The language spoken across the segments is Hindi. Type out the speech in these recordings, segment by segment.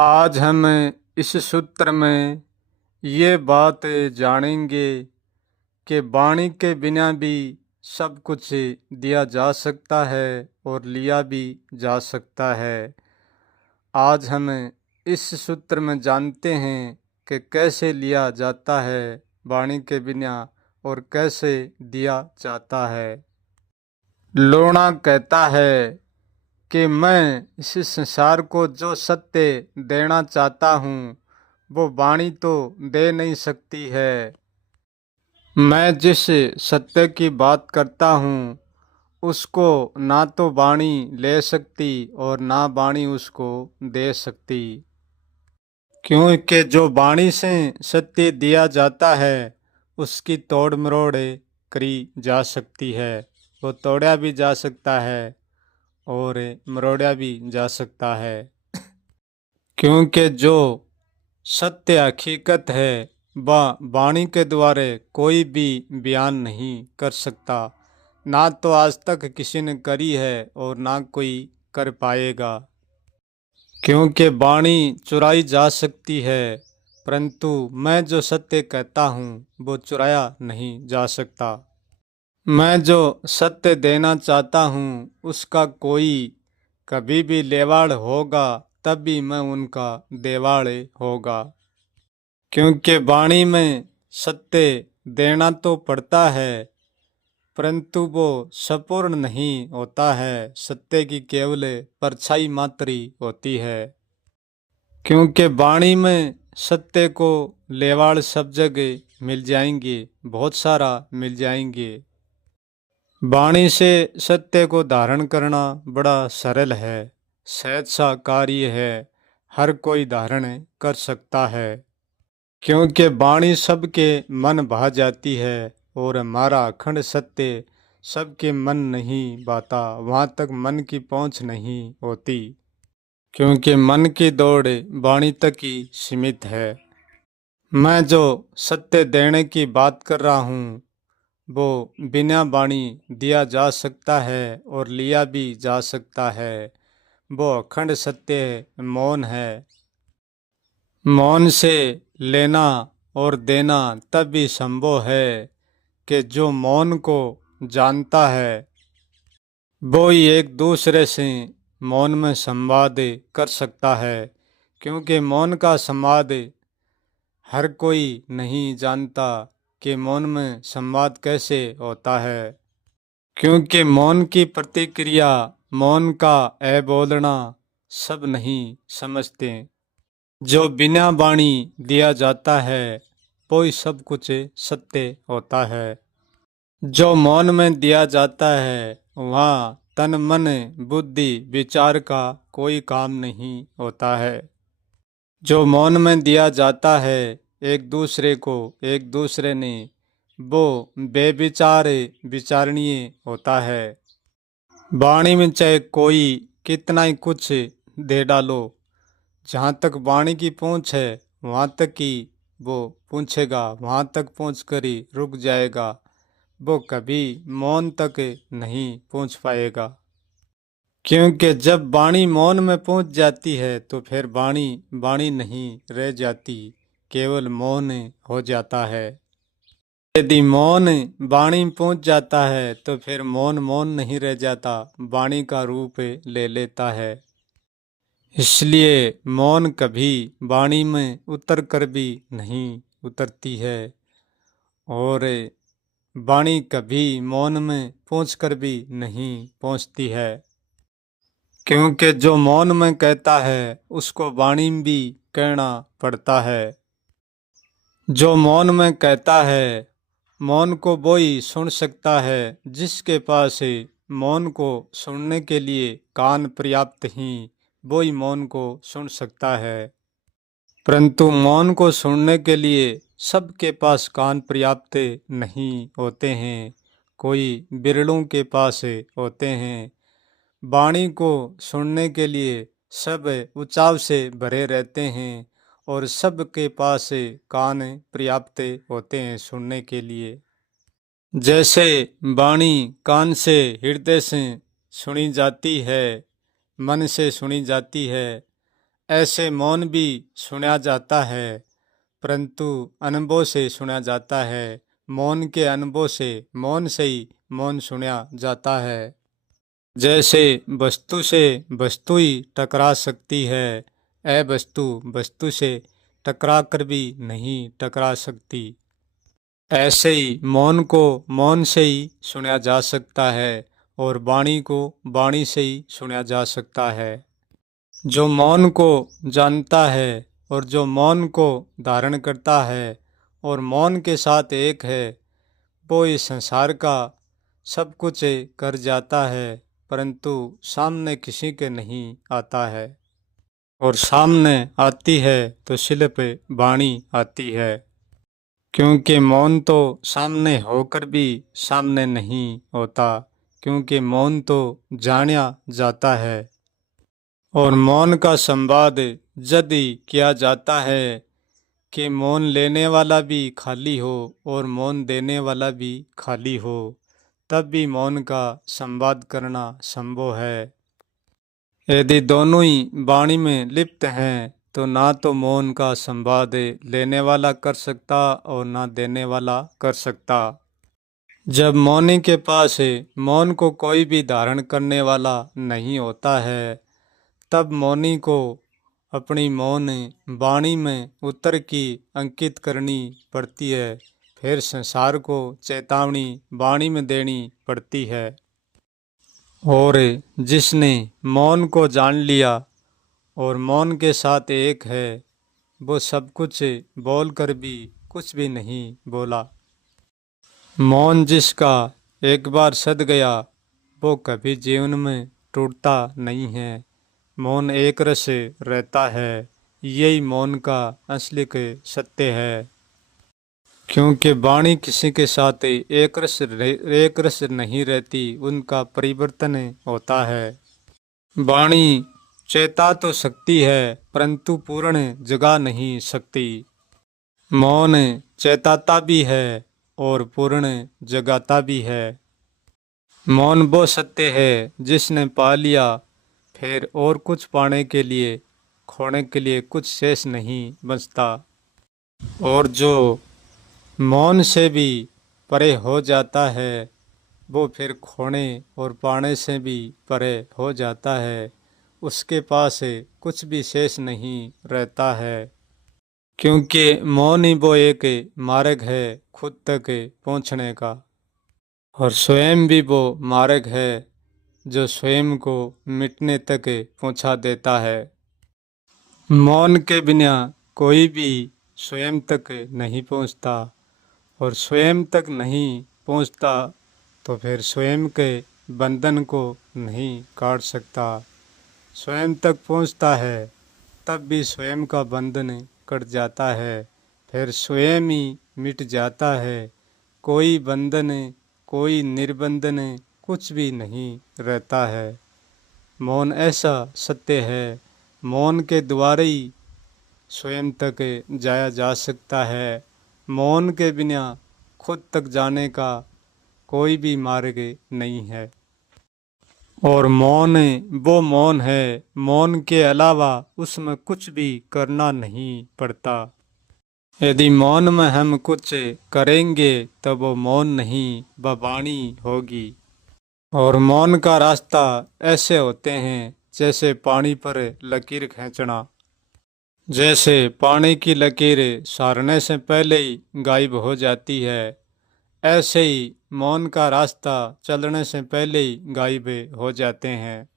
आज हम इस सूत्र में ये बात जानेंगे कि वाणी के बिना भी सब कुछ दिया जा सकता है और लिया भी जा सकता है। आज हम इस सूत्र में जानते हैं कि कैसे लिया जाता है वाणी के बिना और कैसे दिया जाता है। लोणा कहता है कि मैं इस संसार को जो सत्य देना चाहता हूँ वो वाणी तो दे नहीं सकती है। मैं जिस सत्य की बात करता हूँ उसको ना तो वाणी ले सकती और ना वाणी उसको दे सकती, क्योंकि जो वाणी से सत्य दिया जाता है उसकी तोड़ मरोड़ करी जा सकती है। वो तोड़ा भी जा सकता है और मरोड़ा भी जा सकता है, क्योंकि जो सत्य हकीकत है वह वाणी के द्वारा कोई भी बयान नहीं कर सकता। ना तो आज तक किसी ने करी है और ना कोई कर पाएगा, क्योंकि वाणी चुराई जा सकती है परंतु मैं जो सत्य कहता हूँ वो चुराया नहीं जा सकता। मैं जो सत्य देना चाहता हूँ उसका कोई कभी भी लेवाड़ होगा तब भी मैं उनका देवाड़ होगा, क्योंकि वाणी में सत्य देना तो पड़ता है परंतु वो संपूर्ण नहीं होता है। सत्य की केवल परछाई मात्र ही होती है, क्योंकि वाणी में सत्य को लेवाड़ सब जगह मिल जाएंगे, बहुत सारा मिल जाएंगे। वाणी से सत्य को धारण करना बड़ा सरल है, सहज सा कार्य है, हर कोई धारण कर सकता है, क्योंकि वाणी सबके मन भा जाती है और हमारा अखंड सत्य सबके मन नहीं भाता, वहाँ तक मन की पहुँच नहीं होती, क्योंकि मन की दौड़ वाणी तक ही सीमित है। मैं जो सत्य देने की बात कर रहा हूँ वो बिना वाणी दिया जा सकता है और लिया भी जा सकता है। वो अखंड सत्य मौन है। मौन से लेना और देना तब भी संभव है कि जो मौन को जानता है वो ही एक दूसरे से मौन में संवाद कर सकता है, क्योंकि मौन का संवाद हर कोई नहीं जानता कि मौन में संवाद कैसे होता है, क्योंकि मौन की प्रतिक्रिया, मौन का बोलना सब नहीं समझते। जो बिना वाणी दिया जाता है वो ही सब कुछ सत्य होता है। जो मौन में दिया जाता है वहाँ तन मन बुद्धि विचार का कोई काम नहीं होता है। जो मौन में दिया जाता है एक दूसरे को एक दूसरे ने, वो बेविचार विचारणीय होता है। वाणी में चाहे कोई कितना ही कुछ दे डालो, जहाँ तक वाणी की पहुँच है वहाँ तक ही वो पूछेगा, वहाँ तक पहुँच कर ही रुक जाएगा, वो कभी मौन तक नहीं पहुँच पाएगा, क्योंकि जब वाणी मौन में पहुँच जाती है तो फिर वाणी वाणी नहीं रह जाती, केवल मौन हो जाता है। यदि मौन वाणी में पहुँच जाता है तो फिर मौन मौन नहीं रह जाता, वाणी का रूप ले लेता है। इसलिए मौन कभी वाणी में उतर कर भी नहीं उतरती है और वाणी कभी मौन में पहुँच कर भी नहीं पहुँचती है, क्योंकि जो मौन में कहता है उसको वाणी में भी कहना पड़ता है। जो मौन में कहता है मौन को वो ही सुन सकता है जिसके पास मौन को सुनने के लिए कान पर्याप्त ही, वो ही मौन को सुन सकता है। परंतु मौन को सुनने के लिए सबके पास कान पर्याप्त नहीं होते हैं, कोई बिरलों के पास होते हैं। वाणी को सुनने के लिए सब उचाव से भरे रहते हैं और सबके पास कान पर्याप्त होते हैं सुनने के लिए। जैसे वाणी कान से हृदय से सुनी जाती है, मन से सुनी जाती है, ऐसे मौन भी सुना जाता है, परंतु अनुभव से सुना जाता है। मौन के अनुभव से, मौन से ही मौन सुना जाता है। जैसे वस्तु से वस्तु ही टकरा सकती है, अवस्तु वस्तु से टकरा कर भी नहीं टकरा सकती। ऐसे ही मौन को मौन से ही सुना जा सकता है और वाणी को वाणी से ही सुना जा सकता है। जो मौन को जानता है और जो मौन को धारण करता है और मौन के साथ एक है, वो इस संसार का सब कुछ कर जाता है, परंतु सामने किसी के नहीं आता है। और सामने आती है तो शिल्प वाणी आती है, क्योंकि मौन तो सामने होकर भी सामने नहीं होता, क्योंकि मौन तो जाना जाता है। और मौन का संवाद यदि किया जाता है कि मौन लेने वाला भी खाली हो और मौन देने वाला भी खाली हो, तब भी मौन का संवाद करना संभव है। यदि दोनों ही वाणी में लिप्त हैं तो ना तो मौन का संवाद लेने वाला कर सकता और ना देने वाला कर सकता। जब मौनी के पास मौन को कोई भी धारण करने वाला नहीं होता है, तब मौनी को अपनी मौन वाणी में उतर की अंकित करनी पड़ती है, फिर संसार को चेतावनी वाणी में देनी पड़ती है। और जिसने मौन को जान लिया और मौन के साथ एक है, वो सब कुछ बोल कर भी कुछ भी नहीं बोला। मौन जिसका एक बार सद गया, वो कभी जीवन में टूटता नहीं है। मौन एक रस रहता है, यही मौन का असली के सत्य है। क्योंकि वाणी किसी के साथ एक रस नहीं रहती, उनका परिवर्तन होता है। वाणी चेता तो सकती है, परंतु पूर्ण जगा नहीं सकती। मौन चेताता भी है और पूर्ण जगाता भी है। मौन वो सत्य है जिसने पा लिया, फिर और कुछ पाने के लिए, खोने के लिए कुछ शेष नहीं बचता। और जो मौन से भी परे हो जाता है, वो फिर खोने और पाने से भी परे हो जाता है। उसके पास कुछ भी शेष नहीं रहता है, क्योंकि मौन ही वो एक मार्ग है खुद तक पहुँचने का। और स्वयं भी वो मार्ग है जो स्वयं को मिटने तक पहुँचा देता है। मौन के बिना कोई भी स्वयं तक नहीं पहुँचता, और स्वयं तक नहीं पहुँचता तो फिर स्वयं के बंधन को नहीं काट सकता। स्वयं तक पहुँचता है तब भी स्वयं का बंधन कट जाता है, फिर स्वयं ही मिट जाता है। कोई बंधन, कोई निर्बंधन, कुछ भी नहीं रहता है। मौन ऐसा सत्य है, मौन के द्वारा ही स्वयं तक जाया जा सकता है। मौन के बिना खुद तक जाने का कोई भी मार्ग नहीं है। और मौन वो मौन है, मौन के अलावा उसमें कुछ भी करना नहीं पड़ता। यदि मौन में हम कुछ करेंगे तो वो मौन नहीं, वह वाणी होगी। और मौन का रास्ता ऐसे होते हैं जैसे पानी पर लकीर खींचना। जैसे पानी की लकीर सारने से पहले ही गायब हो जाती है, ऐसे ही मौन का रास्ता चलने से पहले ही गायब हो जाते हैं।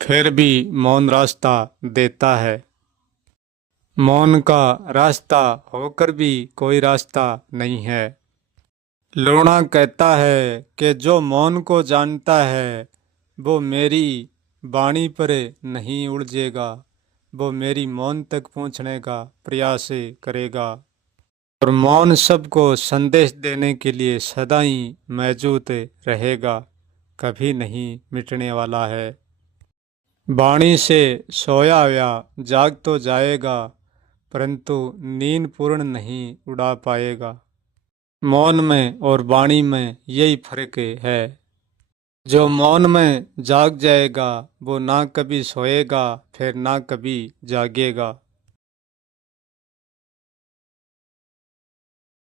फिर भी मौन रास्ता देता है। मौन का रास्ता होकर भी कोई रास्ता नहीं है। लूणा कहता है कि जो मौन को जानता है वो मेरी वाणी पर नहीं उलझेगा, वो मेरी मौन तक पहुँचने का प्रयास करेगा। और मौन सबको संदेश देने के लिए सदा ही मौजूद रहेगा, कभी नहीं मिटने वाला है। वाणी से सोया हुआ जाग तो जाएगा, परंतु नींद पूर्ण नहीं उड़ा पाएगा। मौन में और वाणी में यही फर्क है। जो मौन में जाग जाएगा वो ना कभी सोएगा फिर ना कभी जागेगा।